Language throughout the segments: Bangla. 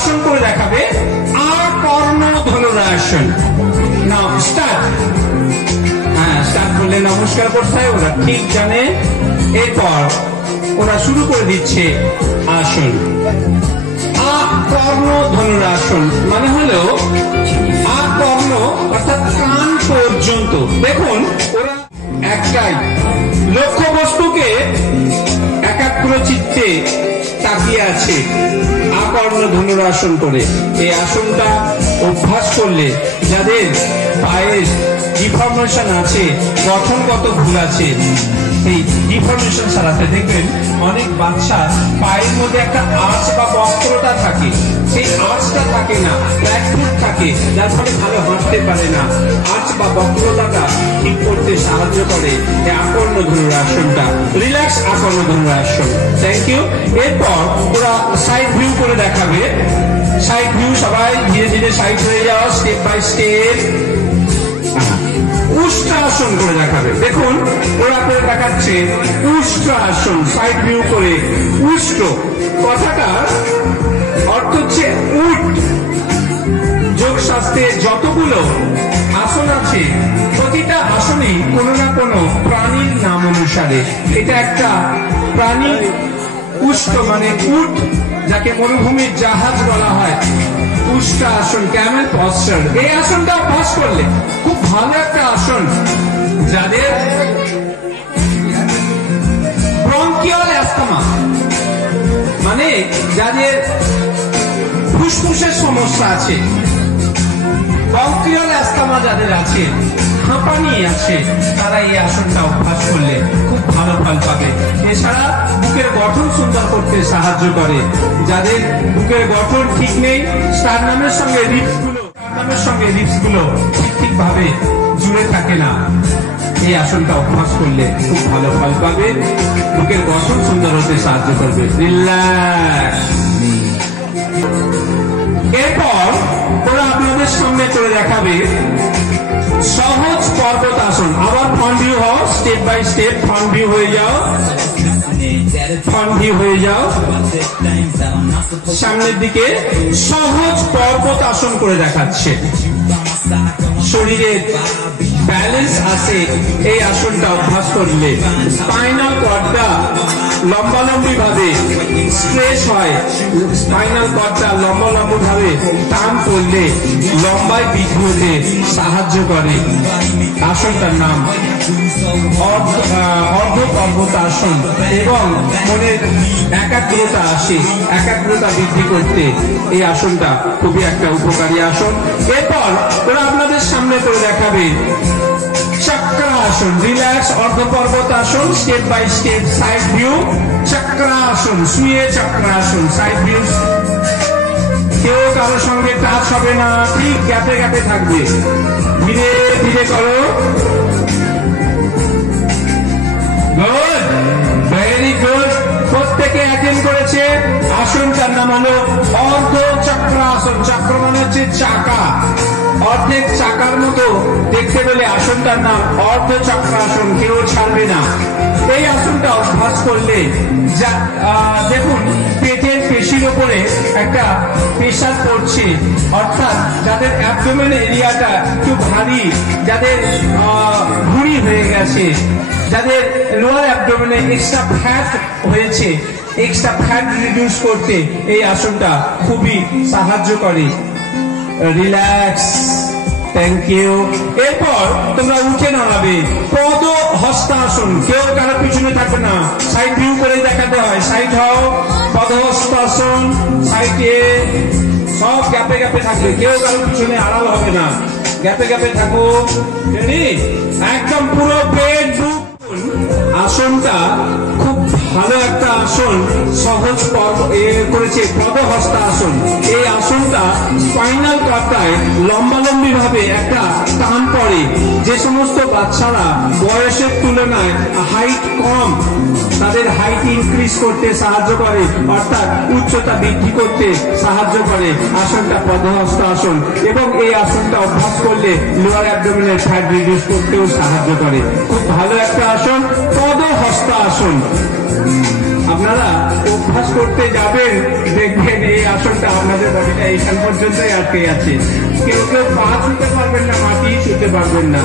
আসন করে দেখাবে আকর্ণ ধনুরাসন। নাও স্টার্ট। হ্যাঁ, স্টার্ট করলে নমস্কার করতে হয়, ওরা ঠিক জানে। এরপর ওরা শুরু করে দিচ্ছে আসন। আকর্ণ ধনুরাসন মানে হলো আকর্ণ অর্থাৎ কান পর্যন্ত। দেখুন ওরা একটাই লক্ষ্য বস্তুকে একাগ্র চিত্তে তাকিয়ে আছে আকর্ণ ধনুরাসন করে। এই আসনটা অভ্যাস করলে যাদের পায়ের ডিফর্মেশন আছে, গঠনগত ভুল আছে, এই ডিফর্মেশন সারাতে দেখবেন অনেক বাচ্চা পায়ের মধ্যে একটা আঁচ বা বক্রতা থাকে, সেই আঁচটা থাকে না, ব্যাকফুট থাকে, যার ফলে ভালো হাঁটতে পারে না। আঁচ বা বক্রতাটা ঠিক করতে সাহায্য করে এই আকর্ণ ধনুরাসনটা। Relax Akarna Dhanurasana. Thank you. এরপর ওরা সাইড ভিউ করে দেখাবে। সাইড ভিউ, সবাই ধীরে ধীরে সাইড হয়ে যাও, স্টেপ বাই স্টেপ। উষ্ট্রাসন করে দেখাবে। দেখুন ওরা করে দেখাচ্ছে উষ্ট্রাসন, সাইড ভিউ করে। উষ্ট্র কথাটার অর্থ হচ্ছে উট। যোগ শাস্ত্রে যতগুলো আসন আছে প্রতিটা আসনেই কোনো না কোনো প্রাণীর নাম অনুসারে। এটা একটা প্রাণী। উষ্ট্র মানে উট, যাকে মরুভূমির জাহাজ বলা হয়। উষ্ট্রাসন, ক্যামেল পশ্চার। এই আসনটা অভ্যাস করলে খুব ভালো একটা আসন। যাদের ব্রঙ্কিয়াল অ্যাস্তমা মানে যাদের ফুসফুসের সমস্যা আছে, ব্রঙ্কিয়াল অ্যাস্তমা যাদের আছে, হাঁপানি আছে, তারা এই আসনটা অভ্যাস করলে খুব ভালো ফল পাবে। এছাড়া বুকের গঠন সুন্দর করতে সাহায্য করে। যাদের বুকের গঠন ঠিক নেই, স্টারনামের সঙ্গে রিপস গুলো ঠিক ভাবে জুড়ে থাকে না, এই আসনটা অভ্যাস করলে খুব ভালো ফল পাবে। বুকের গঠন সুন্দর হতে সাহায্য করবে। রিল্যাক্স। এরপর ওরা আপনাদের সামনে করে দেখাবে সহজ পর্বতাসন। আবার ফ্রন্ট ভিউ হও, step by step front view হয়ে যাও, ফ্রন্ট ভিউ হয়ে যাও, সামনের দিকে। সহজ পর্বতাসন করে দেখাচ্ছে। শরীরের ব্যালেন্স আছে এই আসনটা অভ্যাস করলে। স্পাইনাল কর্ডটা লম্বালম্বি ভাবে স্ট্রেচ হয়, স্পাইনাল কর্ডটা লম্বালম্বি ভাবে টান করলে লম্বায় বৃদ্ধি হতে সাহায্য করে। আসনটার নাম অর্ধ পর্বতাসন। এবং মনের একাগ্রতা আসে, একাগ্রতা বৃদ্ধি করতে এই আসনটা খুবই একটা উপকারী আসন। এরপর ওরা আপনাদের সামনে করে দেখাবে Chakrasana. Relax Ardha Parvatasana, step by step side view. Chakrasana, শুয়ে চক্রাসন, সাইড ভিউ। কেউ কারোর সঙ্গে টাচ হবে না, ঠিক গ্যাপে গ্যাপে থাকবে। ধীরে ধীরে করো। Good, very good. প্রত্যেকে অ্যাটেন্ড করেছে। আসনটার নাম হলো অর্ধ চক্রাসন। চক্র মানে হচ্ছে চাকা, অর্ধেক চাকার মতো দেখতে পেলে আসনটার নাম অর্ধ চক্রাসন। কেউ ছাড়বে না। এই আসনটা অভ্যাস করলে দেখুন পেটের পেশির উপরে একটা প্রেসার পড়ছে, অর্থাৎ যাদের অ্যাবডোমেন এরিয়াটা একটু ভারী, যাদের ভুঁড়ি হয়ে গেছে, যাদের লোয়ার অ্যাবডোমেনে এক্সট্রা ফ্যাট হয়েছে, এক্সট্রা ফ্যাট রিডিউস করতে এই আসনটা খুবই সাহায্য করে। রিল্যাক্স। Thank you. এরপর তোমরা উঠে দাঁড়াবে পদ হস্তাসন। কেউ কারো পিছনে থাকবে না, সাইড ভিউ করে দেখাতে হয়। সাইড হও, পদ হস্তাসন, সাইডে সব গ্যাপে গ্যাপে থাকবে, কেউ কারো পিছনে আড়াল হবে না, গ্যাপে গ্যাপে থাকো। একদম পুরো পেট বুক। আসনটা খুব ভালো একটা আসন, সহজ করেছে পদহস্তাসন। এই আসনটা স্পাইনাল কর্ডটায় লম্বালম্বি ভাবে একটা টান পড়ে। যে সমস্ত বাচ্চারা বয়সের তুলনায় হাইট কম, তাদের হাইট ইনক্রিজ করতে সাহায্য করে, অর্থাৎ উচ্চতা বৃদ্ধি করতে সাহায্য করে আসনটা পদহস্তাসন। এবং এই আসনটা অভ্যাস করলে লোয়ার অ্যাবডোমেনের ফ্যাট রিডিউস করতেও সাহায্য করে। খুব ভালো একটা আসন পদহস্তাসন। আপনারা অভ্যাস করতে যাবেন, দেখবেন এই আসনটা আপনাদের বডিটা এইখান পর্যন্তই আটকে আছে। কেউ কেউ পা ছুতে পারবেন না, মাটি ছুতে পারবেন না।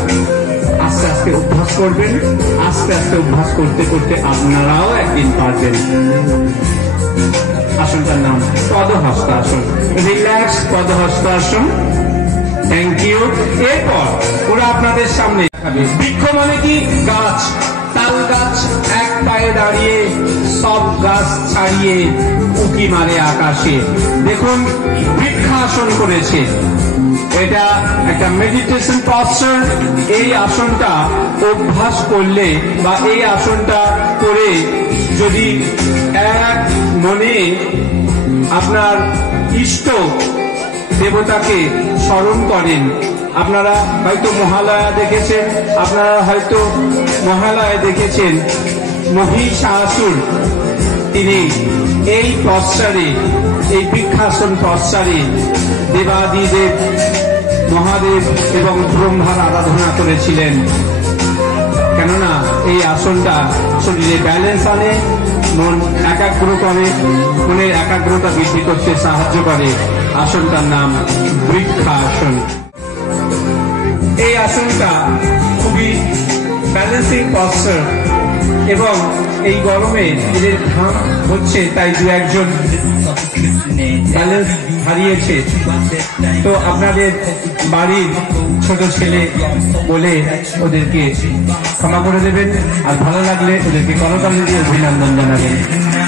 আস্তে আস্তে অভ্যাস করবেন, আস্তে আস্তে অভ্যাস করতে করতে আপনারাও একদিন পারবেন। আসনটার নাম পদহস্তাসন, রিল্যাক্স পদহস্তাসন। Thank you. এরপর ওরা আপনাদের সামনে দেখাবে। বৃক্ষ মানে কি? গাছ। তাল গাছ এক পায়ে দাঁড়িয়ে সব গাছ ছাড়িয়ে উঁকি মারে আকাশে। দেখুন বৃক্ষাসন করেছে। এটা একটা মেডিটেশন পশ্চার। এই আসনটা অভ্যাস করলে বা এই আসনটা করে যদি এক মনে আপনার ইষ্ট দেবতাকে স্মরণ করেন, আপনারা হয়তো মহালয়া দেখেছেন, মহিষাসুর তিনি এই পশ্চারে, এই বৃক্ষাসন পশ্চারে দেবাদিদেব মহাদেব এবং ব্রহ্মার আরাধনা করেছিলেন। কেননা এই আসনটা শরীরে ব্যালেন্স আনে, মন একাগ্র করে, মনের একাগ্রতা বৃদ্ধি করতে সাহায্য করে। আসনটার নাম বৃক্ষাসন। এই আসনটা খুবই ব্যালেন্সিং পশ্চার এবং এই গরমে এদের ঘাম হচ্ছে, তাই দু একজন ব্যালেন্স হারিয়েছে। তো আপনাদের বাড়ির ছোট ছেলে বলে ওদেরকে ক্ষমা করে দেবেন, আর ভালো লাগলে ওদেরকে করতালি দিয়ে অভিনন্দন জানাবেন।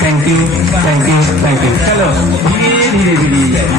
Thank you, thank you, thank you. চলো ধীরে ধীরে বেরিয়ে যায়।